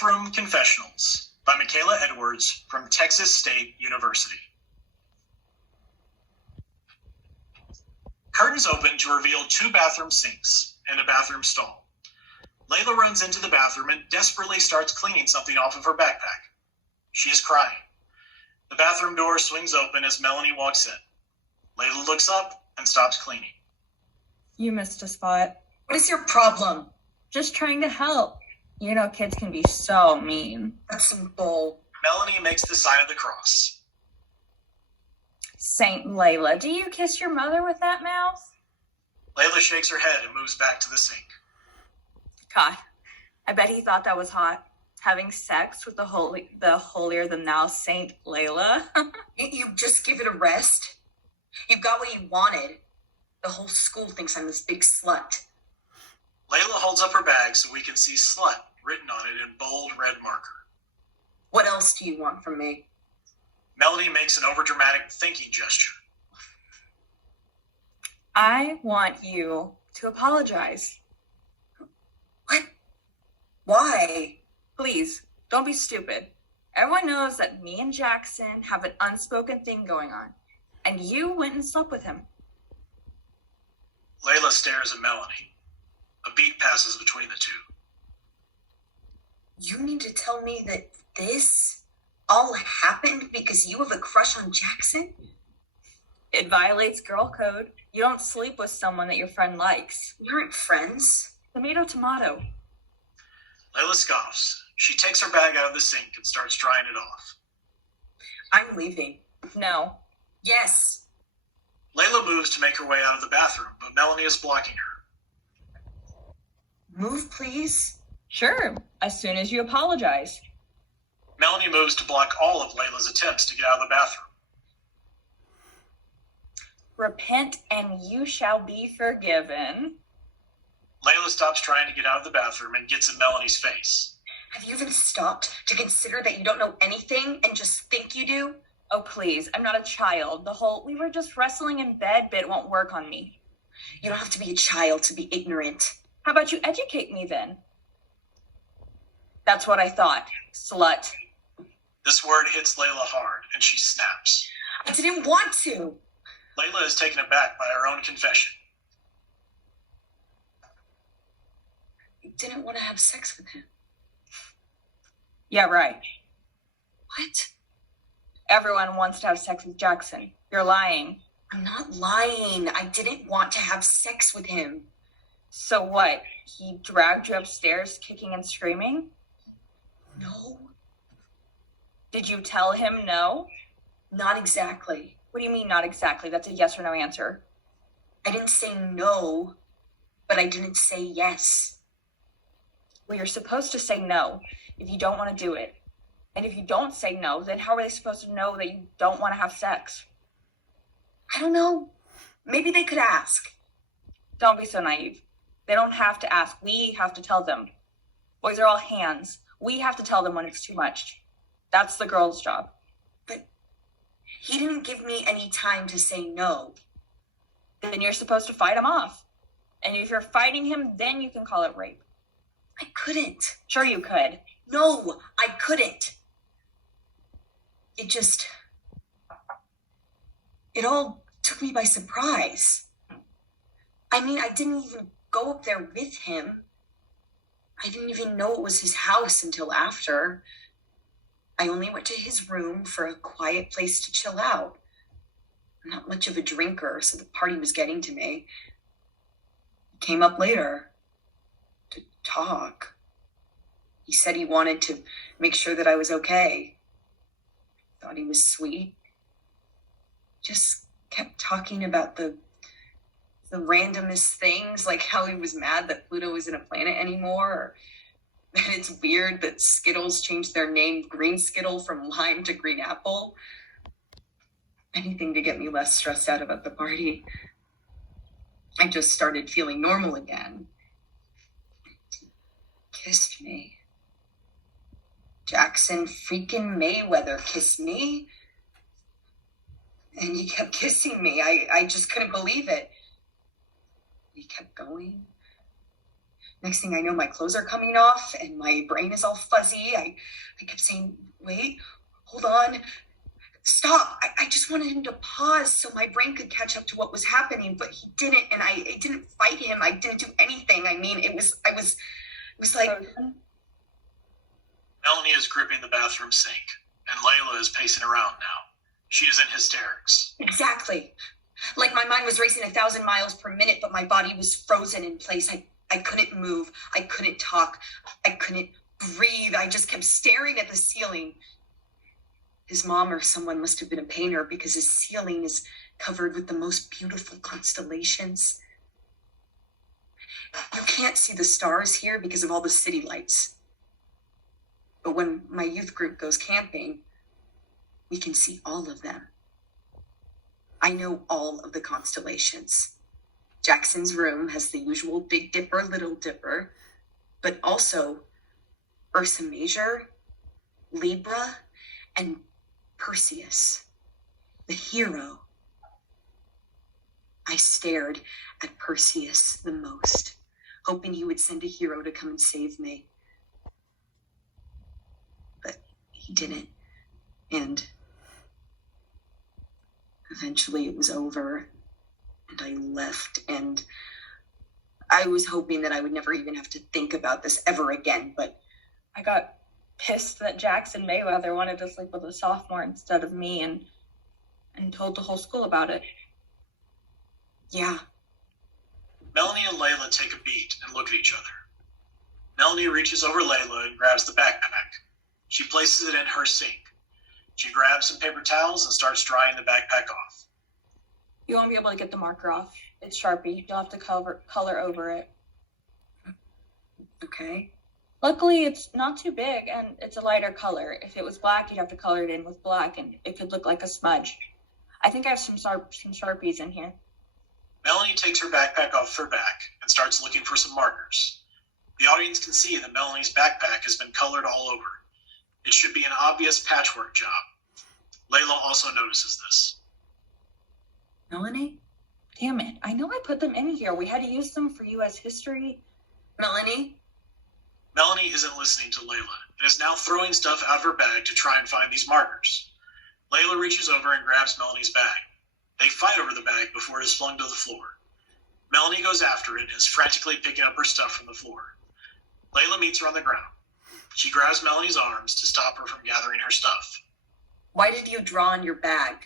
Bathroom Confessionals by Michaela Edwards from Texas State University. Curtains open to reveal 2 bathroom sinks and a bathroom stall. Layla runs into the bathroom and desperately starts cleaning something off of her backpack. She is crying. The bathroom door swings open as Melanie walks in. Layla looks up and stops cleaning. You missed a spot. What is your problem? Just trying to help. You know kids can be so mean. That's some bull. Melanie makes the sign of the cross. Saint Layla, do you kiss your mother with that mouth? Layla shakes her head and moves back to the sink. God, I bet he thought that was hot. Having sex with the holier-than-thou Saint Layla. You just give it a rest? You got what you wanted. The whole school thinks I'm this big slut. Layla holds up her bag so we can see slut written on it in bold red marker. What else do you want from me? Melanie makes an overdramatic thinking gesture. I want you to apologize. What? Why? Please, don't be stupid. Everyone knows that me and Jackson have an unspoken thing going on, and you went and slept with him. Layla stares at Melanie. A beat passes between the two. You mean to tell me that this all happened because you have a crush on Jackson? It violates girl code. You don't sleep with someone that your friend likes. We aren't friends. Tomato, tomato. Layla scoffs. She takes her bag out of the sink and starts drying it off. I'm leaving. No. Yes. Layla moves to make her way out of the bathroom, but Melanie is blocking her. Move, please. Sure, as soon as you apologize. Melanie moves to block all of Layla's attempts to get out of the bathroom. Repent and you shall be forgiven. Layla stops trying to get out of the bathroom and gets in Melanie's face. Have you even stopped to consider that you don't know anything and just think you do? Oh, please, I'm not a child. The whole, we were just wrestling in bed bit won't work on me. You don't have to be a child to be ignorant. How about you educate me then? That's what I thought, slut. This word hits Layla hard, and she snaps. I didn't want to. Layla is taken aback by her own confession. You didn't want to have sex with him. Yeah, right. What? Everyone wants to have sex with Jackson. You're lying. I'm not lying. I didn't want to have sex with him. So what? He dragged you upstairs kicking and screaming? No. Did you tell him no? Not exactly. What do you mean not exactly? That's a yes or no answer. I didn't say no, but I didn't say yes. Well, you're supposed to say no if you don't want to do it. And if you don't say no, then how are they supposed to know that you don't want to have sex? I don't know. Maybe they could ask. Don't be so naive. They don't have to ask. We have to tell them. Boys are all hands. We have to tell them when it's too much. That's the girl's job. But he didn't give me any time to say no. Then you're supposed to fight him off. And if you're fighting him, then you can call it rape. I couldn't. Sure you could. No, I couldn't. It all took me by surprise. I mean, I didn't even go up there with him. I didn't even know it was his house until after. I only went to his room for a quiet place to chill out. I'm not much of a drinker, so the party was getting to me. He came up later to talk. He said he wanted to make sure that I was okay. Thought he was sweet. Just kept talking about the randomest things, like how he was mad that Pluto isn't a planet anymore, or that it's weird that Skittles changed their name Green Skittle from Lime to Green Apple. Anything to get me less stressed out about the party. I just started feeling normal again. He kissed me. Jackson freaking Mayweather kissed me. And he kept kissing me. I just couldn't believe it. He kept going. Next thing I know, my clothes are coming off and my brain is all fuzzy. I kept saying, wait, hold on, stop. I just wanted him to pause so my brain could catch up to what was happening, but he didn't, and I didn't fight him. I didn't do anything. I mean, it was like... Melanie is gripping the bathroom sink, and Layla is pacing around now. She is in hysterics. Exactly. Like my mind was racing 1,000 miles per minute, but my body was frozen in place. I couldn't move. I couldn't talk. I couldn't breathe. I just kept staring at the ceiling. His mom or someone must have been a painter because his ceiling is covered with the most beautiful constellations. You can't see the stars here because of all the city lights. But when my youth group goes camping, we can see all of them. I know all of the constellations. Jackson's room has the usual Big Dipper, Little Dipper, but also Ursa Major, Libra, and Perseus, the hero. I stared at Perseus the most, hoping he would send a hero to come and save me. But he didn't, and eventually it was over, and I left, and I was hoping that I would never even have to think about this ever again, but I got pissed that Jackson Mayweather wanted to sleep with a sophomore instead of me, and told the whole school about it. yeah. Melanie and Layla take a beat and look at each other. Melanie reaches over Layla and grabs the backpack. She places it in her sink. She grabs some paper towels and starts drying the backpack off. You won't be able to get the marker off. It's Sharpie. You'll have to color over it. Okay. Luckily, it's not too big, and it's a lighter color. If it was black, you'd have to color it in with black, and it could look like a smudge. I think I have some Sharpies in here. Melanie takes her backpack off her back and starts looking for some markers. The audience can see that Melanie's backpack has been colored all over. It should be an obvious patchwork job. Layla also notices this. Melanie? Damn it. I know I put them in here. We had to use them for U.S. history. Melanie? Melanie isn't listening to Layla and is now throwing stuff out of her bag to try and find these markers. Layla reaches over and grabs Melanie's bag. They fight over the bag before it is flung to the floor. Melanie goes after it and is frantically picking up her stuff from the floor. Layla meets her on the ground. She grabs Melanie's arms to stop her from gathering her stuff. Why did you draw on your bag?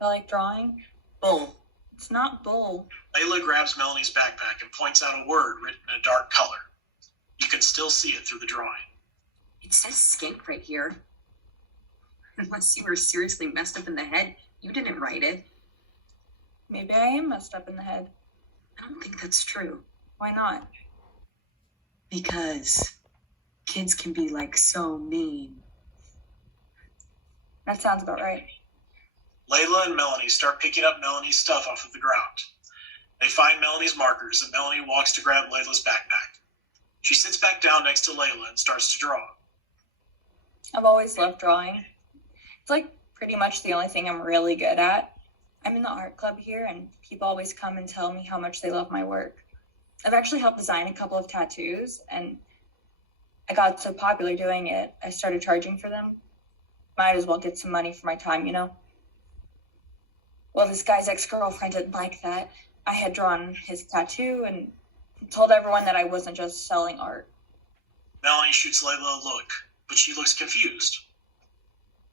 I like drawing. Bull. It's not bull. Layla grabs Melanie's backpack and points out a word written in a dark color. You can still see it through the drawing. It says skank right here. Unless you were seriously messed up in the head, you didn't write it. Maybe I am messed up in the head. I don't think that's true. Why not? Because kids can be like so mean. That sounds about right. Layla and Melanie start picking up Melanie's stuff off of the ground. They find Melanie's markers and Melanie walks to grab Layla's backpack. She sits back down next to Layla and starts to draw. I've always loved drawing. It's like pretty much the only thing I'm really good at. I'm in the art club here, and people always come and tell me how much they love my work. I've actually helped design a couple of tattoos, and I got so popular doing it, I started charging for them. Might as well get some money for my time, you know? Well, this guy's ex-girlfriend didn't like that. I had drawn his tattoo and told everyone that I wasn't just selling art. Melanie shoots Layla a look, but she looks confused.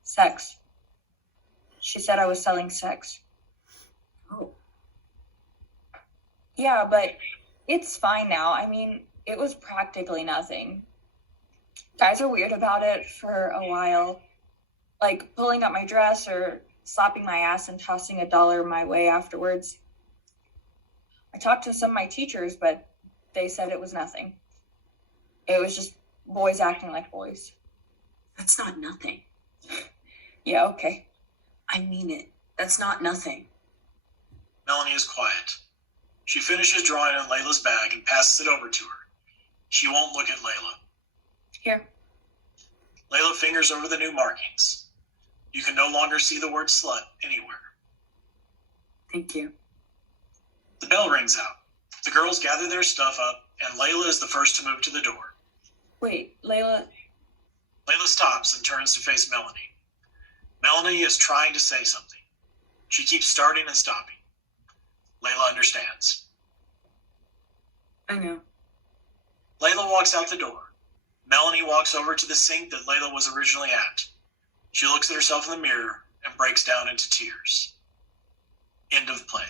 Sex. She said I was selling sex. Oh. Yeah, but it's fine now. I mean, it was practically nothing. Guys are weird about it for a while. Like pulling up my dress or slapping my ass and tossing $1 my way afterwards. I talked to some of my teachers, but they said it was nothing. It was just boys acting like boys. That's not nothing. Yeah, okay. I mean it. That's not nothing. Melanie is quiet. She finishes drawing on Layla's bag and passes it over to her. She won't look at Layla. Here. Layla fingers over the new markings. You can no longer see the word slut anywhere. Thank you. The bell rings out. The girls gather their stuff up and Layla is the first to move to the door. Wait, Layla. Layla stops and turns to face Melanie. Melanie is trying to say something. She keeps starting and stopping. Layla understands. I know. Layla walks out the door. Melanie walks over to the sink that Layla was originally at. She looks at herself in the mirror and breaks down into tears. End of play.